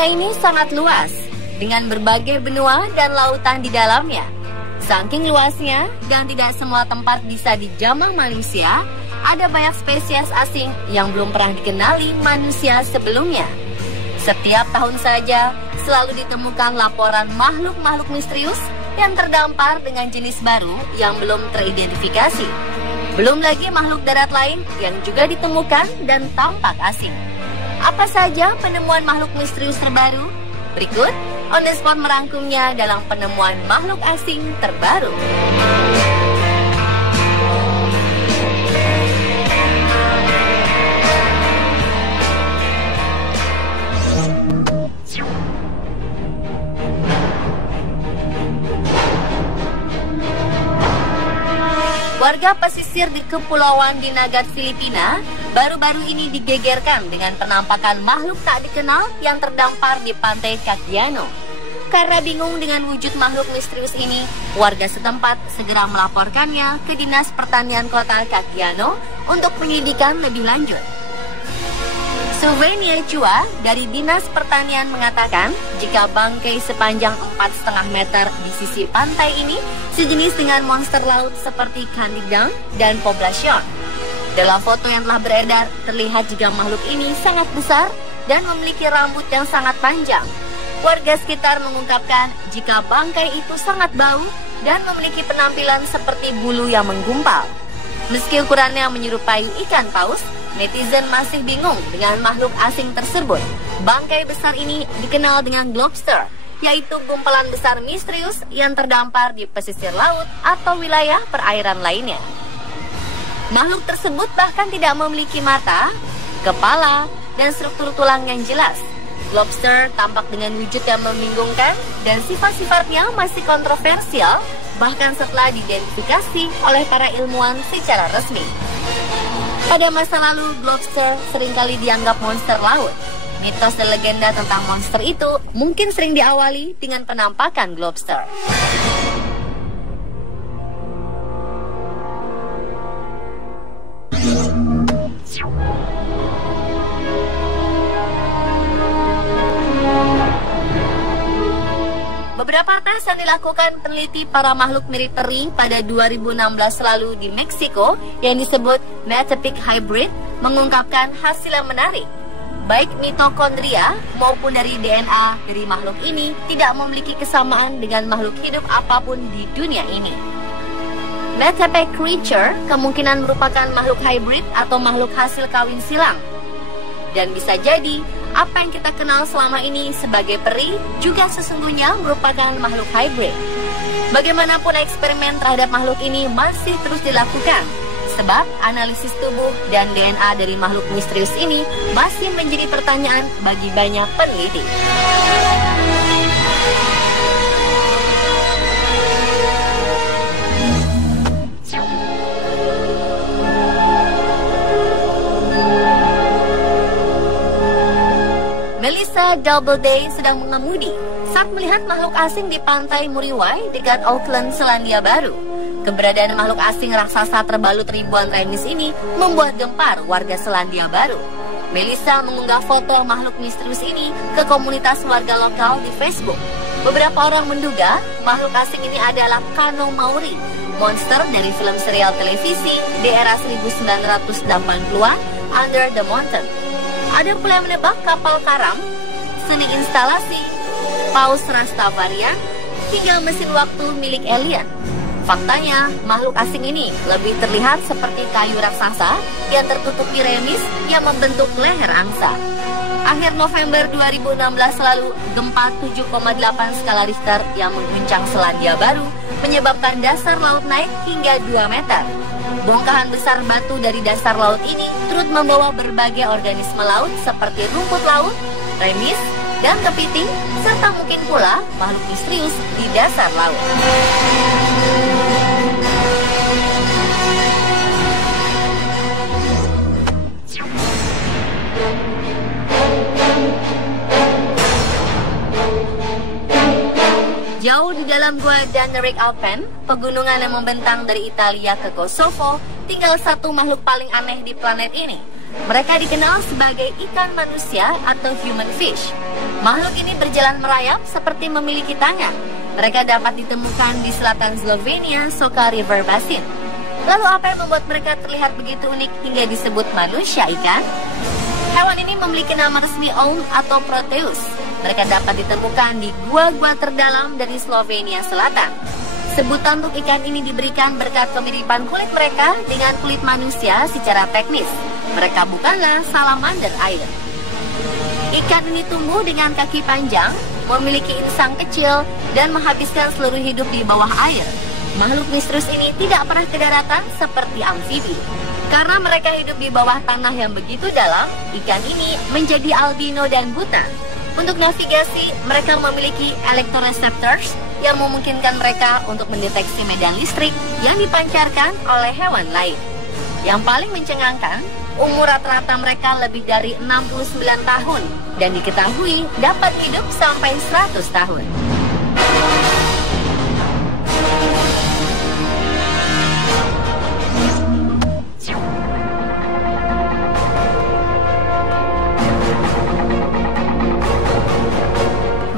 Dunia ini sangat luas, dengan berbagai benua dan lautan di dalamnya. Saking luasnya dan tidak semua tempat bisa dijamah manusia, ada banyak spesies asing yang belum pernah dikenali manusia sebelumnya. Setiap tahun saja, selalu ditemukan laporan makhluk-makhluk misterius yang terdampar dengan jenis baru yang belum teridentifikasi. Belum lagi makhluk darat lain yang juga ditemukan dan tampak asing. Apa saja penemuan makhluk misterius terbaru? Berikut On The Spot merangkumnya dalam penemuan makhluk asing terbaru. Warga pesisir di Kepulauan Dinagat, Filipina, baru-baru ini digegerkan dengan penampakan makhluk tak dikenal yang terdampar di pantai Cagdiano. Karena bingung dengan wujud makhluk misterius ini, warga setempat segera melaporkannya ke Dinas Pertanian Kota Cagdiano untuk penyidikan lebih lanjut. Sylvania Chua dari Dinas Pertanian mengatakan jika bangkai sepanjang 4,5 meter di sisi pantai ini sejenis dengan monster laut seperti Candidang dan Poblacion. Dalam foto yang telah beredar, terlihat jika makhluk ini sangat besar dan memiliki rambut yang sangat panjang. Warga sekitar mengungkapkan jika bangkai itu sangat bau dan memiliki penampilan seperti bulu yang menggumpal. Meski ukurannya menyerupai ikan paus, netizen masih bingung dengan makhluk asing tersebut. Bangkai besar ini dikenal dengan globster, yaitu gumpalan besar misterius yang terdampar di pesisir laut atau wilayah perairan lainnya. Makhluk tersebut bahkan tidak memiliki mata, kepala, dan struktur tulang yang jelas. Lobster tampak dengan wujud yang membingungkan dan sifat-sifatnya masih kontroversial bahkan setelah diidentifikasi oleh para ilmuwan secara resmi. Pada masa lalu, lobster seringkali dianggap monster laut. Mitos dan legenda tentang monster itu mungkin sering diawali dengan penampakan lobster. Beberapa tes yang dilakukan peneliti para makhluk mirip peri pada 2016 lalu di Meksiko yang disebut Metapic Hybrid mengungkapkan hasil yang menarik. Baik mitokondria maupun dari DNA dari makhluk ini tidak memiliki kesamaan dengan makhluk hidup apapun di dunia ini. Metapic creature kemungkinan merupakan makhluk hybrid atau makhluk hasil kawin silang. Dan bisa jadi apa yang kita kenal selama ini sebagai peri juga sesungguhnya merupakan makhluk hybrid. Bagaimanapun eksperimen terhadap makhluk ini masih terus dilakukan, sebab analisis tubuh dan DNA dari makhluk misterius ini masih menjadi pertanyaan bagi banyak peneliti. Melissa Doubleday sedang mengemudi saat melihat makhluk asing di pantai Muriwai dekat Auckland, Selandia Baru. Keberadaan makhluk asing raksasa terbalut ribuan remis ini membuat gempar warga Selandia Baru. Melissa mengunggah foto makhluk misterius ini ke komunitas warga lokal di Facebook. Beberapa orang menduga makhluk asing ini adalah Kano Maori, monster dari film serial televisi di era 1980-an Under the Mountain. Ada pula yang menebak kapal karam, seni instalasi, paus Rastafarian, hingga mesin waktu milik alien. Faktanya, makhluk asing ini lebih terlihat seperti kayu raksasa yang tertutupi remis yang membentuk leher angsa. Akhir November 2016 lalu, gempa 7,8 skala Richter yang mengguncang Selandia Baru menyebabkan dasar laut naik hingga 2 meter. Bongkahan besar batu dari dasar laut ini turut membawa berbagai organisme laut seperti rumput laut, remis, dan kepiting, serta mungkin pula makhluk misterius di dasar laut. Jauh di dalam gua Dannerik Alpen, pegunungan yang membentang dari Italia ke Kosovo, tinggal satu makhluk paling aneh di planet ini. Mereka dikenal sebagai ikan manusia atau human fish. Makhluk ini berjalan merayap seperti memiliki tangan. Mereka dapat ditemukan di selatan Slovenia, Soka River Basin. Lalu apa yang membuat mereka terlihat begitu unik hingga disebut manusia ikan? Hewan ini memiliki nama resmi Oum atau Proteus. Mereka dapat ditemukan di gua-gua terdalam dari Slovenia Selatan. Sebutan untuk ikan ini diberikan berkat kemiripan kulit mereka dengan kulit manusia secara teknis. Mereka bukanlah salamander air. Ikan ini tumbuh dengan kaki panjang, memiliki insang kecil, dan menghabiskan seluruh hidup di bawah air. Makhluk misterius ini tidak pernah ke daratan seperti amfibi. Karena mereka hidup di bawah tanah yang begitu dalam, ikan ini menjadi albino dan buta. Untuk navigasi, mereka memiliki electroreceptors yang memungkinkan mereka untuk mendeteksi medan listrik yang dipancarkan oleh hewan lain. Yang paling mencengangkan, umur rata-rata mereka lebih dari 69 tahun dan diketahui dapat hidup sampai 100 tahun.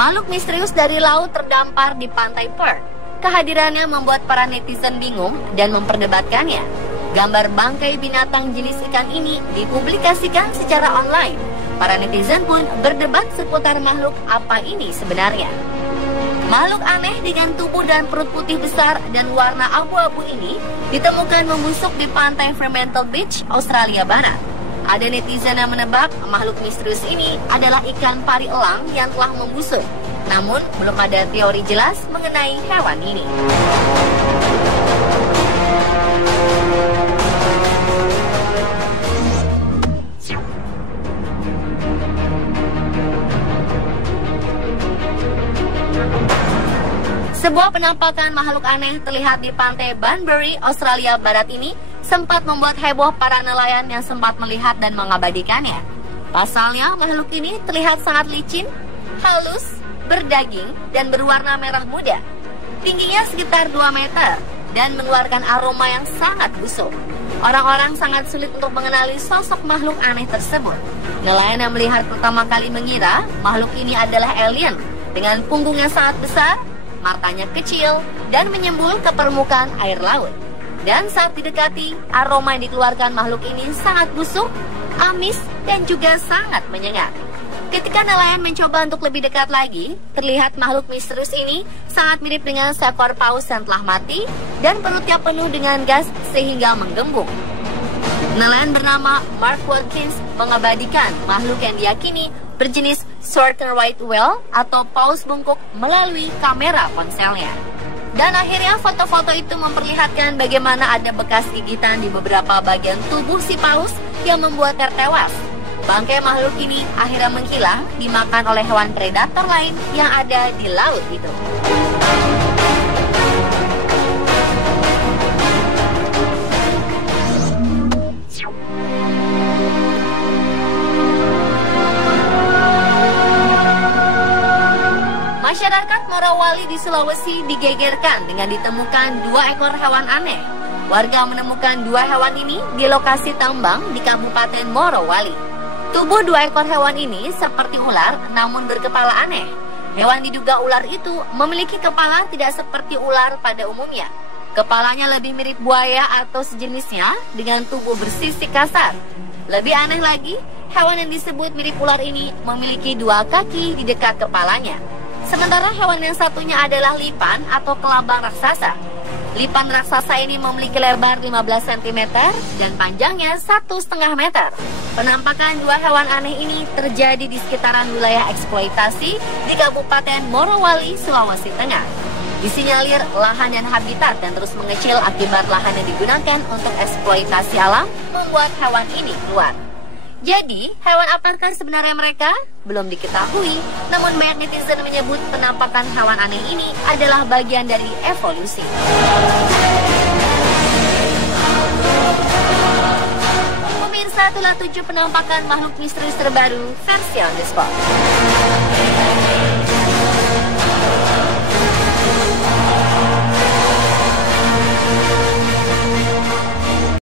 Makhluk misterius dari laut terdampar di pantai Perth. Kehadirannya membuat para netizen bingung dan memperdebatkannya. Gambar bangkai binatang jenis ikan ini dipublikasikan secara online. Para netizen pun berdebat seputar makhluk apa ini sebenarnya. Makhluk aneh dengan tubuh dan perut putih besar dan warna abu-abu ini ditemukan membusuk di pantai Fremantle Beach, Australia Barat. Ada netizen yang menebak makhluk misterius ini adalah ikan pari elang yang telah membusuk. Namun, belum ada teori jelas mengenai hewan ini. Sebuah penampakan makhluk aneh terlihat di pantai Banbury, Australia Barat ini sempat membuat heboh para nelayan yang sempat melihat dan mengabadikannya. Pasalnya, makhluk ini terlihat sangat licin, halus, berdaging, dan berwarna merah muda. Tingginya sekitar 2 meter dan mengeluarkan aroma yang sangat busuk. Orang-orang sangat sulit untuk mengenali sosok makhluk aneh tersebut. Nelayan yang melihat pertama kali mengira makhluk ini adalah alien dengan punggungnya sangat besar, matanya kecil, dan menyembul ke permukaan air laut. Dan saat didekati, aroma yang dikeluarkan makhluk ini sangat busuk, amis, dan juga sangat menyengat. Ketika nelayan mencoba untuk lebih dekat lagi, terlihat makhluk misterius ini sangat mirip dengan seekor paus yang telah mati dan perutnya penuh dengan gas sehingga menggembung. Nelayan bernama Mark Watkins mengabadikan makhluk yang diyakini berjenis Shorter White Whale atau paus bungkuk melalui kamera ponselnya. Dan akhirnya foto-foto itu memperlihatkan bagaimana ada bekas gigitan di beberapa bagian tubuh si paus yang membuatnya tewas. Bangkai makhluk ini akhirnya menghilang dimakan oleh hewan predator lain yang ada di laut itu. Masyarakat Morowali di Sulawesi digegerkan dengan ditemukan 2 ekor hewan aneh. Warga menemukan 2 hewan ini di lokasi tambang di Kabupaten Morowali. Tubuh 2 ekor hewan ini seperti ular namun berkepala aneh. Hewan diduga ular itu memiliki kepala tidak seperti ular pada umumnya. Kepalanya lebih mirip buaya atau sejenisnya dengan tubuh bersisik kasar. Lebih aneh lagi, hewan yang disebut mirip ular ini memiliki 2 kaki di dekat kepalanya. Sementara hewan yang satunya adalah lipan atau kelabang raksasa. Lipan raksasa ini memiliki lebar 15 cm dan panjangnya 1,5 meter. Penampakan 2 hewan aneh ini terjadi di sekitaran wilayah eksploitasi di Kabupaten Morowali, Sulawesi Tengah. Disinyalir lahan dan habitat dan terus mengecil akibat lahan yang digunakan untuk eksploitasi alam membuat hewan ini keluar. Jadi, hewan apakah sebenarnya mereka? Belum diketahui, namun banyak netizen menyebut penampakan hewan aneh ini adalah bagian dari evolusi. Pemirsa, itulah 7 penampakan makhluk misterius terbaru versi On The Spot.